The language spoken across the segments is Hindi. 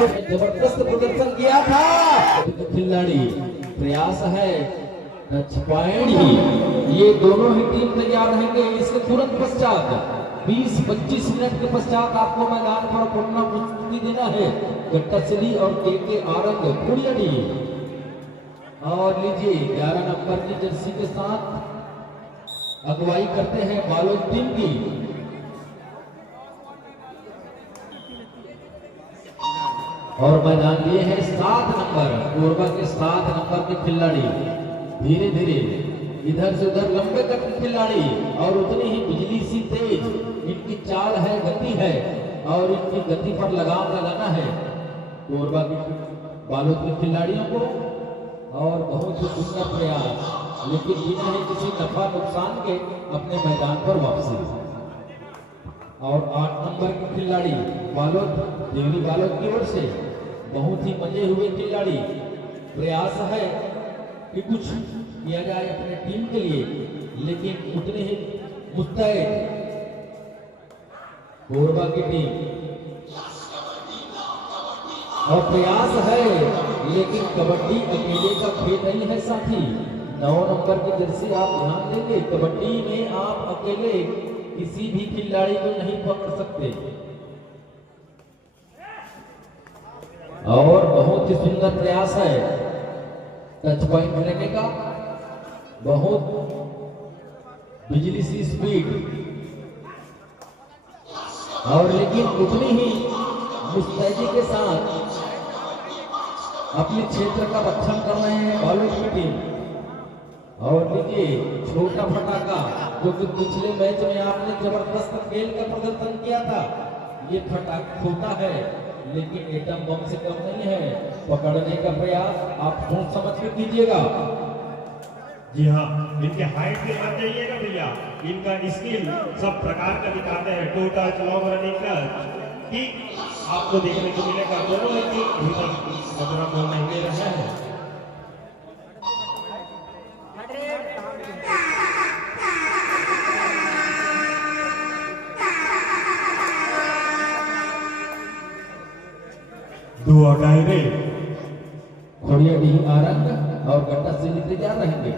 जबरदस्त प्रदर्शन किया था खिलाड़ी। प्रयास है टच पॉइंट ही। ये दोनों ही टीम तैयार रहेंगे। इसके तुरंत पश्चात 20-25 मिनट के पश्चात आपको मैदान पर पुनः प्रस्तुति देना है गट्टासिली और के आरंग कुड़ियाडी। और लीजिए 11 नंबर की जर्सी के साथ अगुवाई करते हैं बालोद टीम की। और मैदान लिए हैं 7 नंबर कोरबा के 7 नंबर के खिलाड़ी। धीरे धीरे इधर से उधर लंबे कट खिलाड़ी और उतनी ही बिजली सी तेज इनकी चाल है, गति है और इनकी गति पर लगाम लगाना है कोरबा के बालोद के खिलाड़ियों को। और बहुत ही सुंदर प्रयास, लेकिन बिना ही किसी नफा नुकसान के अपने मैदान पर वापसी। और 8 नंबर के खिलाड़ी बालोद देवली बालोद की ओर से बहुत ही मजे हुए खिलाड़ी। प्रयास है कि कुछ किया जाए अपने टीम के लिए, लेकिन उतने ही मुस्तैद कोरबा की टीम। और प्रयास है, लेकिन कबड्डी अकेले का खेल नहीं है साथी। 9 नंबर की जर्सी आप ध्यान देंगे, कबड्डी में आप अकेले किसी भी खिलाड़ी को नहीं पकड़ सकते। और बहुत ही सुंदर प्रयास है टच पॉइंट लेने का। बहुत बिजली सी स्पीड और लेकिन उतनी ही मुस्तैदी के साथ अपने क्षेत्र का रक्षण कर रहे हैं बालोद की टीम। और देखिए छोटा फटाका जो कि पिछले मैच में आपने जबरदस्त खेल का प्रदर्शन किया था, ये फटाका छोटा है लेकिन एटम बम से कम नहीं है। पकड़ने का प्रयास आप सोच समझ के कीजिएगा। जी हाँ, इनके हाइट के मत जाइएगा भैया, इनका स्किल सब प्रकार का दिखाते हैं। To touch, long running touch ठीक आपको देखने को मिलेगा। दोनों ही टीम अभी तक खतरा को नहीं दे रहे हैं। दो अडायरे खोड़ियाडी आरंग और गट्टासिली तैयार रहेंगे।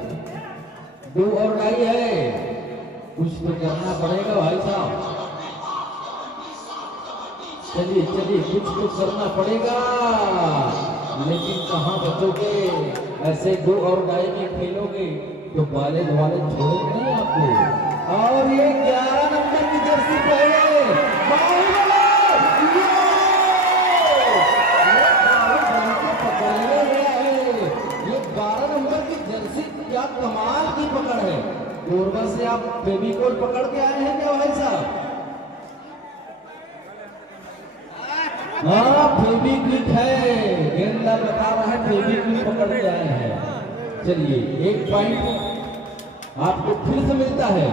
2 और डाई है, कुछ तो करना पड़ेगा भाई साहब। चलिए चलिए कुछ तो करना पड़ेगा, लेकिन कहाँ बचोगे? ऐसे 2 और डाई में खेलोगे तो वाले छोड़ेंगे नहीं आपको। और ये 11 नंबर की जर्सी पहले क्या कमाल की पकड़ है। कोरबा से आप फेविकोल पकड़ के आए हैं क्या भाई साहब? हाँ फेविक्विक है, गेंदबाज बता रहा है फेविक्विक पकड़ के आए हैं। चलिए 1 पॉइंट आपको फिर से मिलता है।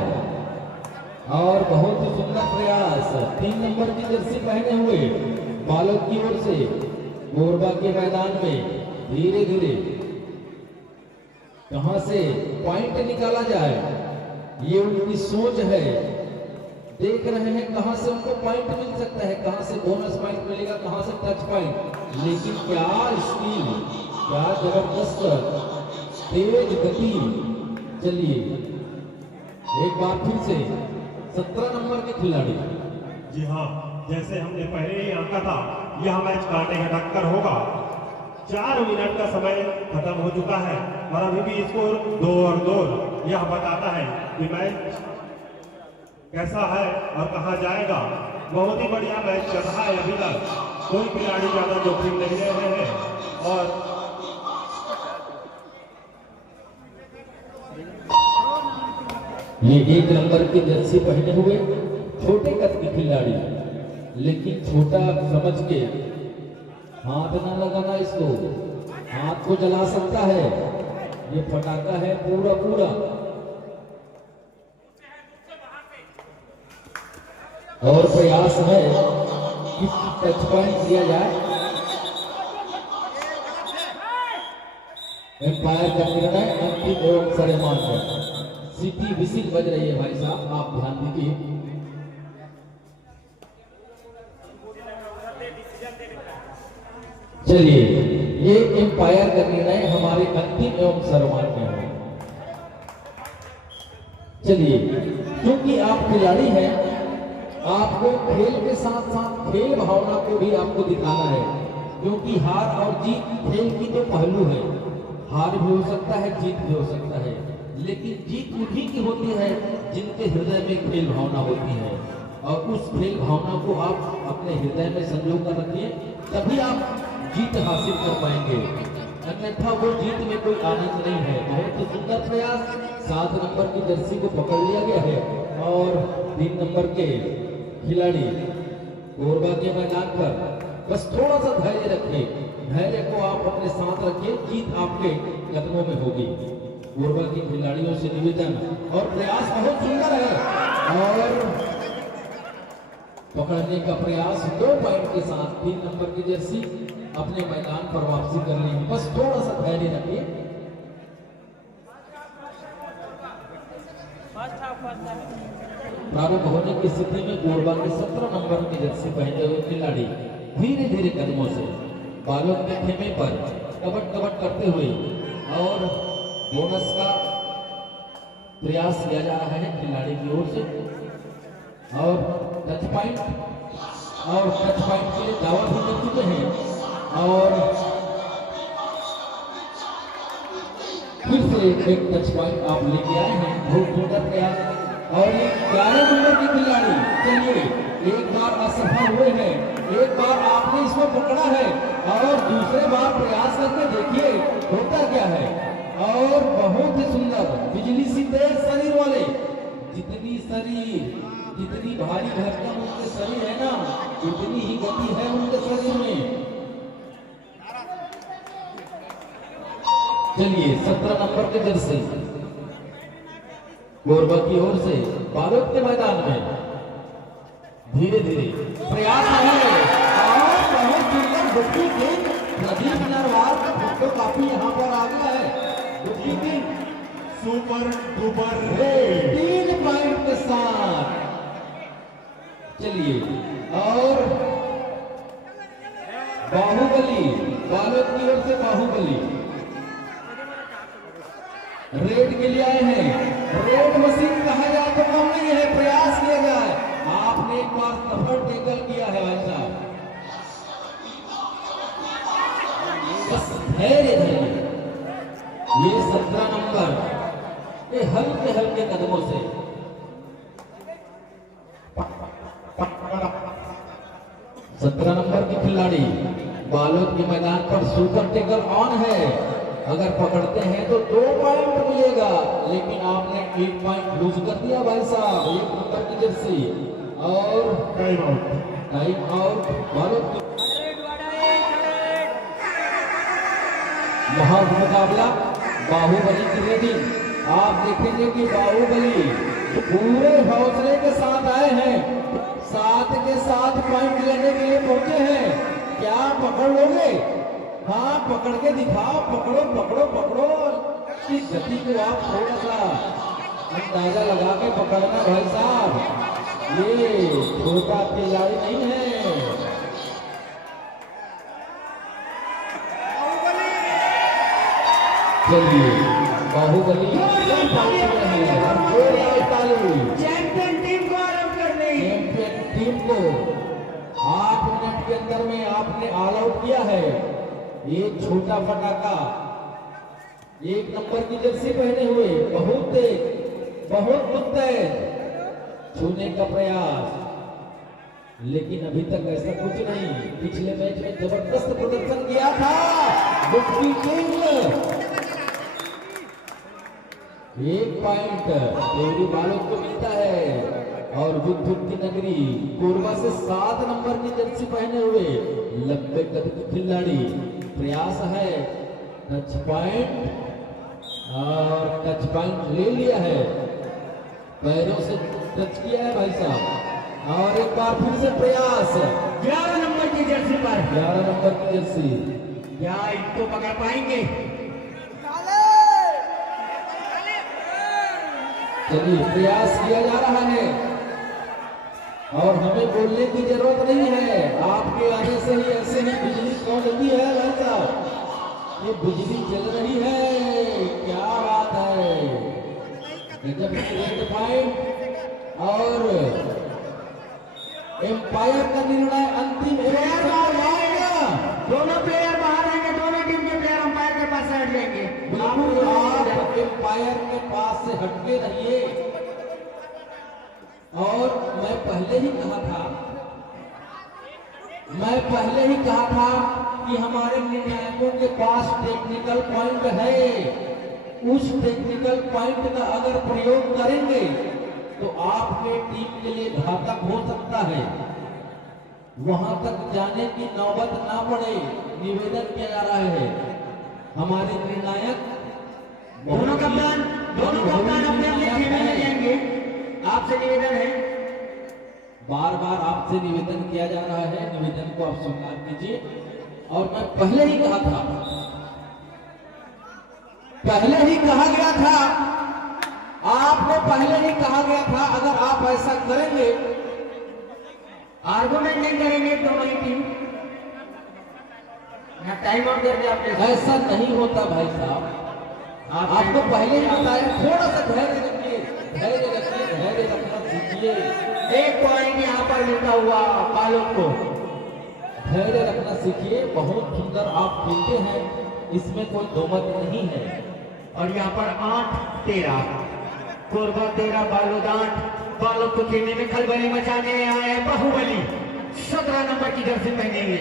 और बहुत ही सुंदर प्रयास 3 नंबर की जर्सी पहने हुए बालोद की ओर से कोरबा के मैदान में धीरे धीरे कहां से पॉइंट निकाला जाए, ये उनकी सोच है। देख रहे हैं कहां से उनको पॉइंट मिल सकता है, कहां से बोनस पॉइंट मिलेगा, कहां से टच पॉइंट। लेकिन क्या स्किल, क्या जबरदस्त तेज गति। चलिए एक बार फिर से 17 नंबर के खिलाड़ी। जी हाँ, जैसे हमने पहले ही आंका था, यह मैच कांटे का टक्कर होगा। 4 मिनट का समय खत्म हो चुका है और अभी भी स्कोर 2 और 2 यह बताता है कि मैच कैसा है और कहां जाएगा। बहुत ही बढ़िया मैच चल रहा है अभी तक, कोई खिलाड़ी ज्यादा जोखिम नहीं ले रहे हैं। और ये 1 नंबर की जर्सी पहने हुए छोटे कद के खिलाड़ी, लेकिन छोटा समझ के हाथ ना लगाना, इसको हाथ को जला सकता है। ये फटाका है पूरा पूरा। और प्रयास है कि टच पॉइंट दिया जाए। एम्पायर का निर्णय अंतिम एवं सर्वमान्य है। सीटी विसिल बज रही है भाई साहब, आप ध्यान दीजिए। चलिए, ये एम्पायर का निर्णय हमारे अंतिम एवं सर्वमान्य है। चलिए, क्योंकि आप खिलाड़ी हैं, आपको खेल के साथ साथ खेल भावना को भी आपको दिखाना है, क्योंकि हार और जीत खेल की तो पहलू है। हार भी हो सकता है, जीत भी हो सकता है, लेकिन जीत उन्हीं की होती है जिनके हृदय में खेल भावना होती है, और उस खेल भावना को आप अपने हृदय में संजो कर रखिए, तभी आप जीत हासिल कर पाएंगे, अन्यथा वो जीत में कोई आनंद नहीं है। बहुत ही सुंदर प्रयास, 7 नंबर की जर्सी को पकड़ लिया गया है और 3 नंबर के खिलाड़ी कोरबा के मैदान पर बस थोड़ा सा धैर्य रखिए, धैर्य को आप अपने साथ रखिए, जीत आपके कदमों में होगी। कोरबा के खिलाड़ियों से निवेदन और प्रयास बहुत सुंदर है और पकड़ने का प्रयास 2 पॉइंट के साथ 3 नंबर की जर्सी अपने मैदान पर वापसी कर ली। बस थोड़ा सा धैर्य रखिए। प्रारंभ होने की स्थिति में कोरबा के 17 नंबर की जर्सी पहने हुए खिलाड़ी धीरे धीरे कदमों से बालों के खेमे पर कबट कबट करते हुए और बोनस का प्रयास किया जा रहा है खिलाड़ी की ओर से, और टच पॉइंट के लिए दावा भी कर चुके हैं और फिर से एक टच पॉइंट आप लेके आए हैं। बहुत सुंदर प्रयास और ये 11 नंबर की खिलाड़ी, चलिए एक बार असफल हुए हैं, एक बार आपने इसको पकड़ा है और दूसरे बार प्रयास करके देखिए होता क्या है। और बहुत ही सुंदर बिजली सी तेज शरीर वाले, जितनी भारी भरकम उनके शरीर है ना, उतनी ही गति है उनके शरीर में। चलिए 17 नंबर के जर्सी कोरबा की ओर से बालोद के मैदान में धीरे धीरे प्रयास है और बहुत सुंदर गुप्ती किंग प्रदीप नरवाल का फोटो काफी यहाँ पर आ गया है। गुप्ती king super duper raid 3 point के साथ। चलिए, और बाहुबली बालोद की ओर से बाहुबली रेड के लिए आए हैं। रेड मशीन कहा जाए तो कम नहीं है, प्रयास किया जाए। आपने एक बार सफल टेकल किया है भाई साहब, बस धैर्य धैर्य। ये 17 नंबर ये हल्के हल्के कदमों से 17 नंबर के खिलाड़ी बालोद के मैदान पर सुपर टेकल ऑन है। अगर पकड़ते हैं तो 2 पॉइंट मिलेगा, लेकिन आपने 1 पॉइंट लूज कर दिया भाई साहब। 1 नंबर की जर्सी और टाइम आउट बालोद की मुकाबला बाहुबली की रेडिंग। आप देखेंगे कि बाहुबली पूरे हौसले के साथ आए हैं, 7 के 7 पॉइंट लेने के लिए पहुंचे हैं। क्या पकड़ लोगे? हाँ, पकड़ के दिखाओ, पकड़ो पकड़ो पकड़ो। इस गति को आप थोड़ा सा अंदाजा लगा के पकड़ना भाई साहब, ये छोटा खिलाड़ी नहीं है। चलिए, बाहुबली चैंपियन टीम को आराम करने, चैंपियन टीम को 8 मिनट के अंदर में आपने ऑल आउट किया है। एक छोटा फटाका 1 नंबर की जर्सी पहने हुए बहुत तेज, बहुत मुस्तैद छूने का प्रयास, लेकिन अभी तक ऐसा कुछ नहीं। पिछले मैच में जबरदस्त प्रदर्शन किया था गुप्ती किंग। 1 पॉइंट देवरी बालोद को मिलता है और बुद्धुक की नगरी कोरबा से 7 नंबर की जर्सी पहने हुए लंबे कद के खिलाड़ी प्रयास है। टच पॉइंट और टच पॉइंट ले लिया है, पैरों से टच किया है भाई साहब। और एक बार फिर से प्रयास 11 नंबर की जर्सी पर 11 नंबर की जर्सी, क्या इनको पकड़ पाएंगे? चलिए प्रयास किया जा रहा है। और हमें बोलने की जरूरत नहीं है, आपके आने से ही ऐसे ही बिजली कौंधती है भाई साहब, ये बिजली चल रही है, क्या बात है। जब रेड पॉइंट और एम्पायर का निर्णय अंतिम प्लेयर बाहर आएगा, दोनों प्लेयर बाहर आएंगे, दोनों टीम के प्लेयर अंपायर के पास हट जाएंगे। बिल्कुल आप एम्पायर के पास से हटके रहिए। और मैं पहले ही कहा था कि हमारे निर्णायकों के पास टेक्निकल पॉइंट है, उस टेक्निकल पॉइंट का अगर प्रयोग करेंगे तो आपके टीम के लिए घातक हो सकता है। वहां तक जाने की नौबत ना पड़े, निवेदन किया जा रहा है। हमारे निर्णायक दोनों कप्तान अपने अपने खेमे में जाएंगे। आपसे निवेदन है, बार बार आपसे निवेदन किया जा रहा है, निवेदन को आप स्वीकार कीजिए। और मैं पहले ही कहा गया था, आपको पहले ही कहा गया था, अगर आप ऐसा करेंगे, आर्गुमेंट नहीं करेंगे दोनों ही टीम, टाइम आउट कर दिया आपने। ऐसा नहीं होता भाई साहब। आपको पहले ही बताया, थोड़ा सा धैर्य रखिए, धैर्य रखना सीखिए। एक पॉइंट यहाँ पर मिलता हुआ बालों को, धैर्य रखना सीखिए। बहुत सुंदर आप खेलते हैं, इसमें कोई दो मत नहीं है। और यहाँ पर 8-13 कोरबा 13 बालोदान, बालों को खेलने में खलबली मचाने आए हैं बाहुबली 17 नंबर की जर्सी पहने हुए।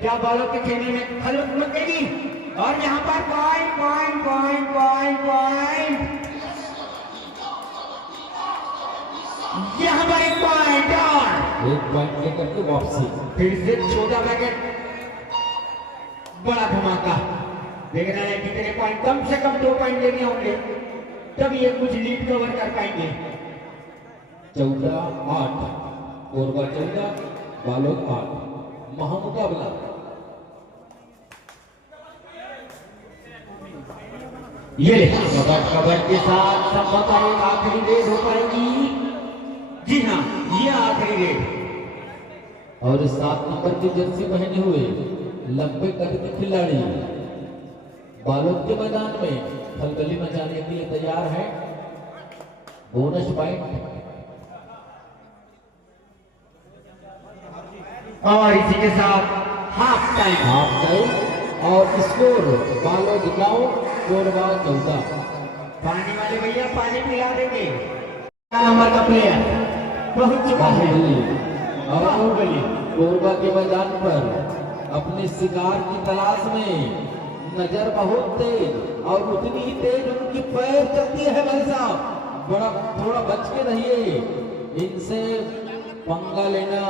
क्या बालों के खेलने में खलबली मचेगी? और यहाँ पर पॉइंट यहाँ पर एक पॉइंट लेकर के वापसी। फिर से 14 पैकेट, बड़ा धमाका। देखना है कितने पॉइंट, कम से कम 2 पॉइंट लेने होंगे, तभी ये कुछ लीड कवर कर पाएंगे। 14-8 कोरबा 14 बालोद 8 महामुकाबला। ये कबड्डी के साथ संभवतः एक आखिरी रेड हो पाएगी। जी हाँ, ये आखिरी रेड। और 7 नंबर की जर्सी पहने हुए लंबे कद के खिलाड़ी बालोद के मैदान में खलबली मचाने के लिए तैयार है। बोनस पॉइंट और इसी के साथ हाफ टाइम और स्कोर बालोद 9 कोरबा 14। पानी वाले भैया पानी पिला देंगे। नंबर का प्लेयर पहुंच चुका है बाहुबली कोरबा के मैदान पर अपने शिकार की तलाश में। नजर बहुत तेज और उतनी ही तेज उनकी पैर चलती है भाई साहब। थोड़ा बच के रहिए, इनसे पंगा लेना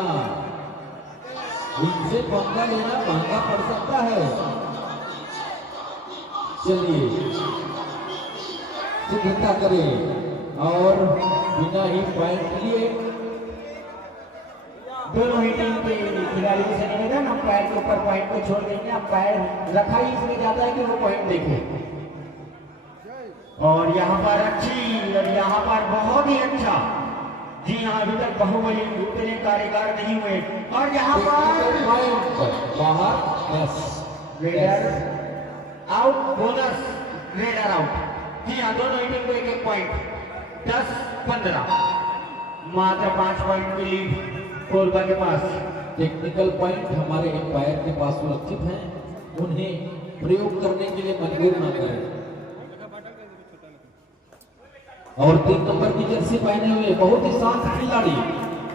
महंगा पड़ सकता है। चलिए शीघ्रता करें और बिना ही पॉइंट लिए दोनों ही टीम के खिलाड़ियों से निवेदन, अंपायर के ऊपर पॉइंट को छोड़ देंगे। अंपायर रखा ही इसलिए जाता है कि वो पॉइंट देखे। और यहाँ पर अच्छी और यहाँ पर बहुत ही अच्छा। जी हाँ, अभी तक बाहुबली उतने कार्यकार नहीं हुए। और यहाँ पर बाहर 10 raider out, bonus raider out. जी हाँ, दोनों ही टीम को 1-1 पॉइंट। 10-15 मात्र 5 पॉइंट की लीड कोरबा के पास। टेक्निकल पॉइंट हमारे एम्पायर के पास सुरक्षित हैं, उन्हें प्रयोग करने के लिए मजबूर न करें। और 3 नंबर की जर्सी पहने हुए बहुत ही शांत खिलाड़ी,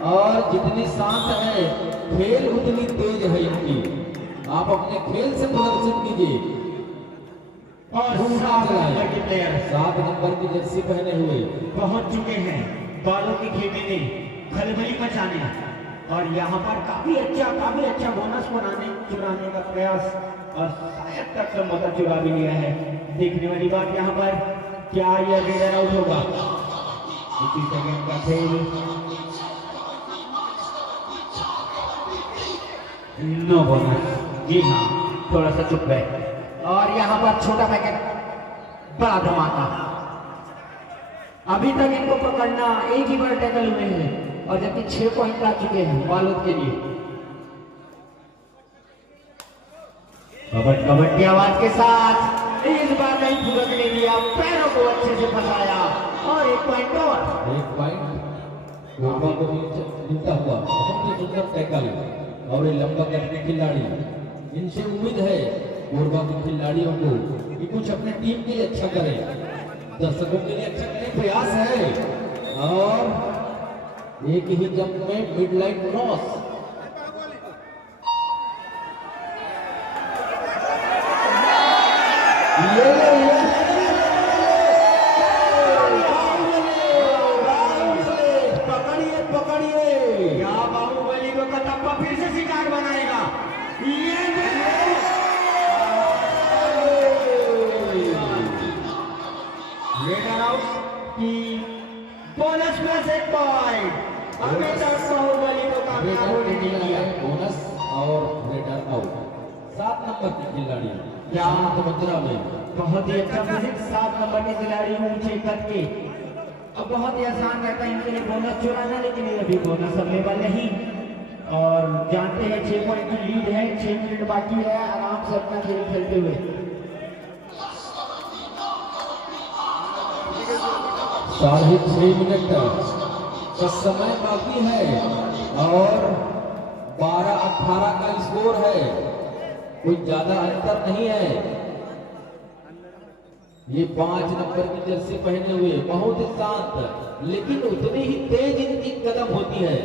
और जितनी शांत है खेल उतनी तेज है इनकी। आप अपने खेल से प्रदर्शित कीजिए। और 7 नंबर के प्लेयर 7 नंबर की जर्सी पहने हुए पहुंच चुके हैं बालों की खेमे में खलबली मचाने। और यहाँ पर काफी अच्छा बोनस चुराने का प्रयास, और शायद तक मौका चुरा भी लिया है। देखने वाली बात यहाँ पर, क्या यह रेडर आउट होगा? इसी सेकंड का खेल, नो बोनस। जी हाँ, थोड़ा सा चुप है। और यहाँ पर छोटा पैकेट, बड़ा धमाका। अभी तक इनको पकड़ना, एक ही बार टैकल हुए हैं, और जबकि 6 पॉइंट आ चुके हैं बालोद के लिए। कबड्डी कबड्डी आवाज के साथ इस बार नहीं पूरक ले लिया, पैरों को अच्छे से फंसाया और 1 पॉइंट और। 1 पॉइंट कोरबा को मिलता हुआ बहुत ही सुंदर टैकल। और ये लंबा कद के खिलाड़ी, इनसे उम्मीद है कोरबा के खिलाड़ियों को कि कुछ अपने टीम के लिए अच्छा करें, दर्शकों के लिए अच्छा करने प्रयास है। और एक ही जंप में मिड लाइन क्रॉस। पकड़िए पकड़िए, क्या बाहुबली को कटप्पा फिर से शिकार बनाएगा? रेडर आउट की बोनस प्लस 1 पॉइंट। अभी तक बाहुबली को कामयाब होने नहीं दिया। बोनस और रेडर आउट। 7 नंबर की खिलाड़ी क्या मुद्रा में बहुत ही अच्छा म्यूजिक। 7 नंबर के खिलाड़ी ऊंचे कद के, अब बहुत ही आसान रहता है इनके लिए बोनस चुराना, लेकिन ये अभी बोनस अवेलेबल नहीं। और जानते हैं 6 पॉइंट की लीड है, 6 मिनट बाकी है आराम से अपना खेल खेलते हुए। 6.5 मिनट का समय बाकी है और 12-18 का स्कोर है, कोई ज्यादा अंतर नहीं है। ये 5 नंबर की जर्सी पहने हुए बहुत ही शांत, लेकिन उतनी ही तेज इनकी कदम होती है।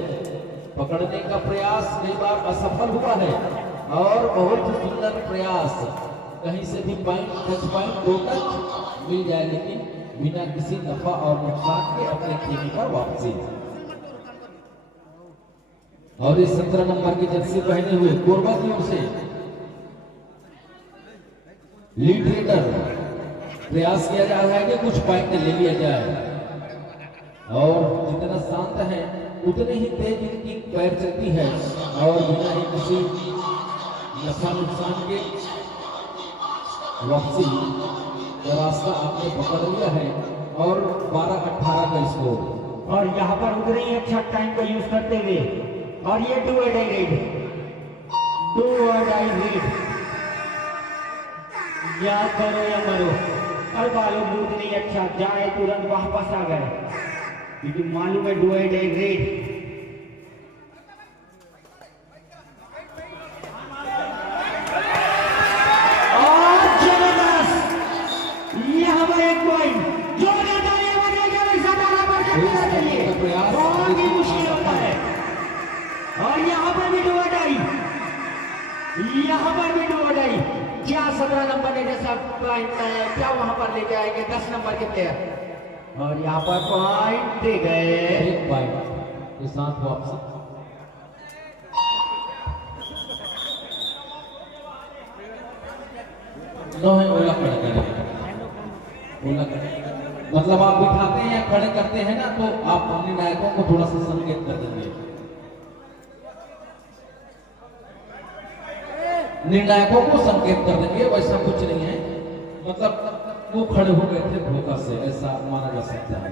पकड़ने का प्रयास कई बार असफल हुआ है और बहुत ही सुंदर प्रयास, कहीं से भी पॉइंट टच पॉइंट 2 टच मिल जाए, लेकिन बिना किसी नफा और नुकसान के अपने खेमे पर वापसी। और इस 17 नंबर की जर्सी पहने हुए कोरबा की ओर से लीड रेडर प्रयास किया जा रहा है कि कुछ पॉइंट ले लिया जाए। और जितना शांत है उतने ही तेज इनकी पैर चलती है और बिना ही किसी नफा नुकसान के वापसी का रास्ता आपने पकड़ लिया है। और 12-18 का स्कोर। और यहाँ पर उतने ही अच्छा टाइम का यूज करते हुए, और ये डू और डाई रेड, डू और डाई रेड, या करो या मरो। और बालों दूध नहीं अच्छा जाए तुरंत वापस आ गए, क्योंकि मालूम है डू और डाई रेड। और जबरदस्त, यहाँ पर 1 पॉइंट जो बहुत ही मुश्किल होता है। और यहाँ पर भी डुआडाई, यहाँ पर भी डुआडाई। क्या 17 नंबर ने जैसा पॉइंट क्या वहां पर लेके आएंगे 10 नंबर के प्लेयर, और यहाँ पर पॉइंट दे गए। 1 पॉइंट के साथ वापसी। नो है ओला खड़ा करें, ओला खड़ा मतलब आप बिठाते हैं या खड़े करते हैं ना, तो आप अपने नायकों को थोड़ा सा संकेत कर देंगे। निर्णायकों को संकेत कर देंगे, वैसा कुछ नहीं है, मतलब वो खड़े हो गए थे धोखा से, ऐसा माना जा सकता है।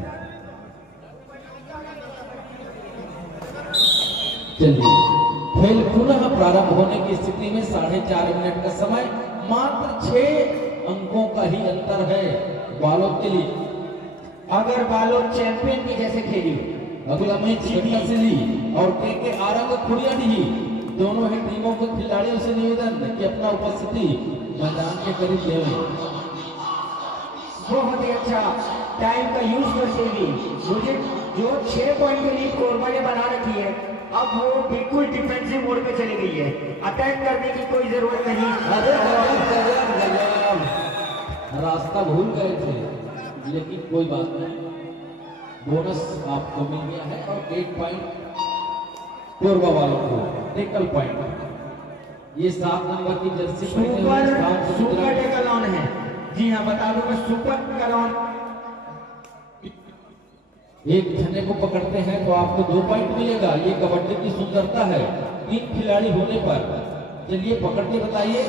चलिए खेल पुनः प्रारंभ होने की स्थिति में 4.5 मिनट का समय, मात्र 6 अंकों का ही अंतर है बालोद के लिए। अगर बालोद चैंपियन की जैसे खेली, अगला मैच सिली और के आरंग खुड़ियाडीह दोनों ही टीमों के खिलाड़ियों से निवेदन कि अपना उपस्थिति मैदान के करीब देवें। बहुत ही अच्छा टाइम का यूज करते हुए मुझे जो 6 पॉइंट की लीड कोरबा ने बना रखी है, अब वो बिल्कुल डिफेंसिव मोड पे चली गई है, अटैक करने की कोई जरूरत नहीं। रास्ता भूल गए थे, लेकिन कोई बात नहीं, बोनस आपको मिल गया है और 1 पॉइंट कोरबा वालों को, टेकल पॉइंट। ये 7 नंबर की जर्सी सुपर टेकल ऑन है। जी हाँ, बता दूं मैं, सुपर टेकल ऑन। एक जने को पकड़ते हैं तो आपको 2 पॉइंट मिलेगा, ये कबड्डी की सुंदरता है 3 खिलाड़ी होने पर। चलिए पकड़ के बताइए,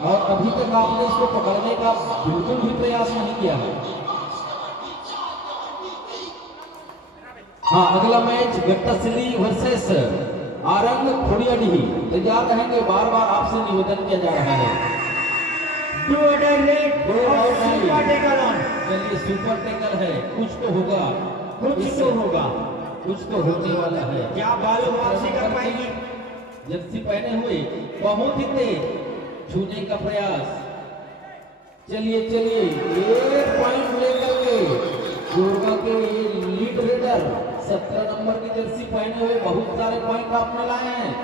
और अभी तक आपने इसको पकड़ने का बिल्कुल भी प्रयास नहीं किया है। हाँ, अगला मैच गट्टासिली वर्सेस आरंग खोड़ियाडीह। तैयार रहेंगे, बार बार आपसे निवेदन किया जा रहा है। Super tackle on. चलिए, सुपर टेकल है, कुछ तो होगा, कुछ तो होगा, कुछ तो होने वाला है। क्या बालू वापसी कर पाएगी? जर्सी पहने हुए बहुत ही तेज छूने का प्रयास। चलिए चलिए, एक पॉइंट लेकर के कोरबा के ये लीड रेडर 17 नंबर की जर्सी पहने हुए बहुत सारे पॉइंट आपने लाए हैं,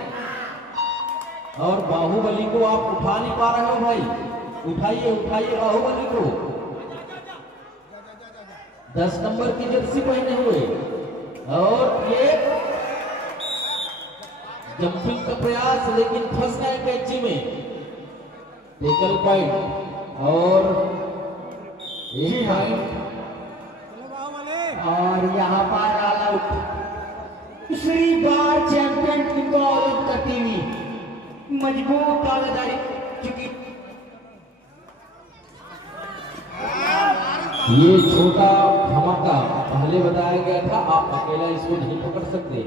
और बाहुबली को आप उठा नहीं पा रहे हो भाई। उठाइए उठाइए बाहुबली को। 10 नंबर की जर्सी पहने हुए, और एक जंपिंग का प्रयास, लेकिन फंस गए कैची में। टेकल पॉइंट और एक पॉइंट, और यहाँ पर ऑल आउट। दूसरी बार चैंपियन टीम को ऑल आउट करती हुई मजबूत दावेदारी चुकी। ये छोटा धमाका पहले बताया गया था, आप अकेला इसको नहीं पकड़ सकते।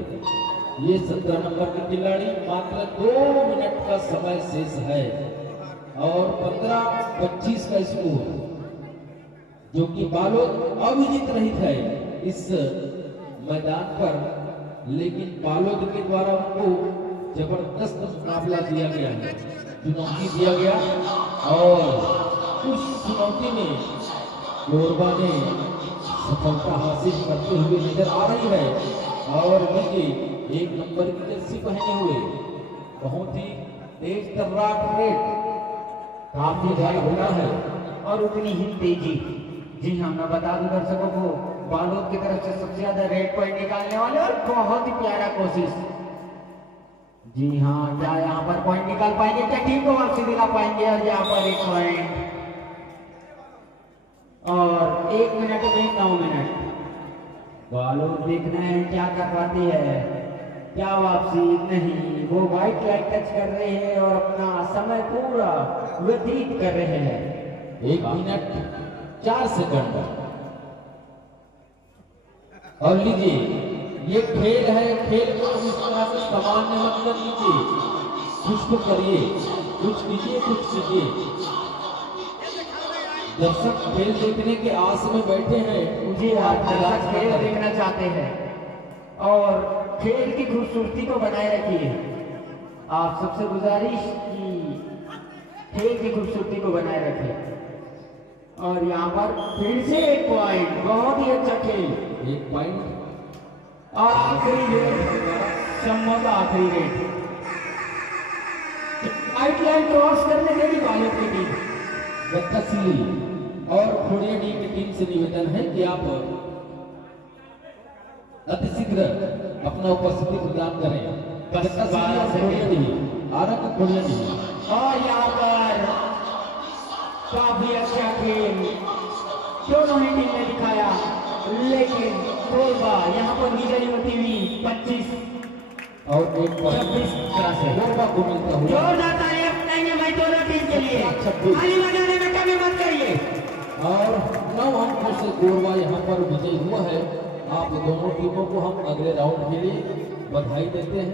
ये 17 नंबर की खिलाड़ी, मात्र 2 मिनट का समय शेष है और 15-25 का स्कोर, जो कि बालोद अविजित रहित है इस मैदान पर, लेकिन बालोद के द्वारा उनको जबरदस्त मुकाबला दिया गया है, चुनौती दिया गया, और उस चुनौती में कोरबा ने सफलता हासिल करते हुए नजर आ रही है। और देखिए, 1 नंबर की जर्सी पहने हुए बहुत ही तेज तर्राट रेड, काफी ज्यादा होना है, और उतनी ही तेजी। जी हाँ, मैं बता दूं दर्शकों को, बालोद की तरफ से सबसे ज्यादा रेड पॉइंट निकालने वाले, और बहुत ही प्यारा कोशिश। जी हाँ, क्या यहाँ पर पॉइंट निकाल पाएंगे? क्या टीम को वापसी दिला पाएंगे? और यहाँ पर 1 पॉइंट, और 1 मिनट में 9 मिनट। बालोद देखना है क्या कर पाती है, क्या वापसी? नहीं, वो व्हाइट लाइट टच कर रहे हैं और अपना समय पूरा व्यतीत कर रहे हैं। 1 मिनट 4 सेकंड। और लीजिए, ये खेल है, खेल को इस तरह से सामान्य मत कर लीजिए, कुछ तो करिए, कुछ कीजिए, कुछ कीजिए। दर्शक खेल देखने के आस में बैठे हैं, जी हाँ, दर्शक खेल देखना चाहते हैं, और खेल की खूबसूरती को बनाए रखिए। आप सबसे गुजारिश कि खेल की खूबसूरती को बनाए रखें। और यहाँ पर फिर से 1 पॉइंट, बहुत ही अच्छा खेल। 1 पॉइंट, और आखिरी रेड, सम्मो का आखिरी रेड, व्हाइट लाइन क्रॉस करने देगी बालोद की टीम। गट्टासिली और खोड़ियाडीह की टीम से निवेदन है कि आप अतिशीघ्र अपना उपस्थिति प्रदान करें। गट्टासिली और खोड़ियाडीह, आरंग खोड़ियाडीह। और यहाँ पर काफी अच्छा खेल दोनों ही टीम ने दिखाया, लेकिन कोरबा यहाँ पर विजयी होती हुई 25 और 1 पॉइंट 26 से कोरबा को मिलता हुआ। जोरदार तालियां बजाएंगे भाई दोनों टीम के लिए। 26 ताली बजाने में कमी मत करिए। और 9 अंकों से कोरबा यहाँ पर विजयी हुआ है। आप दोनों टीमों को हम अगले राउंड के लिए बधाई देते हैं।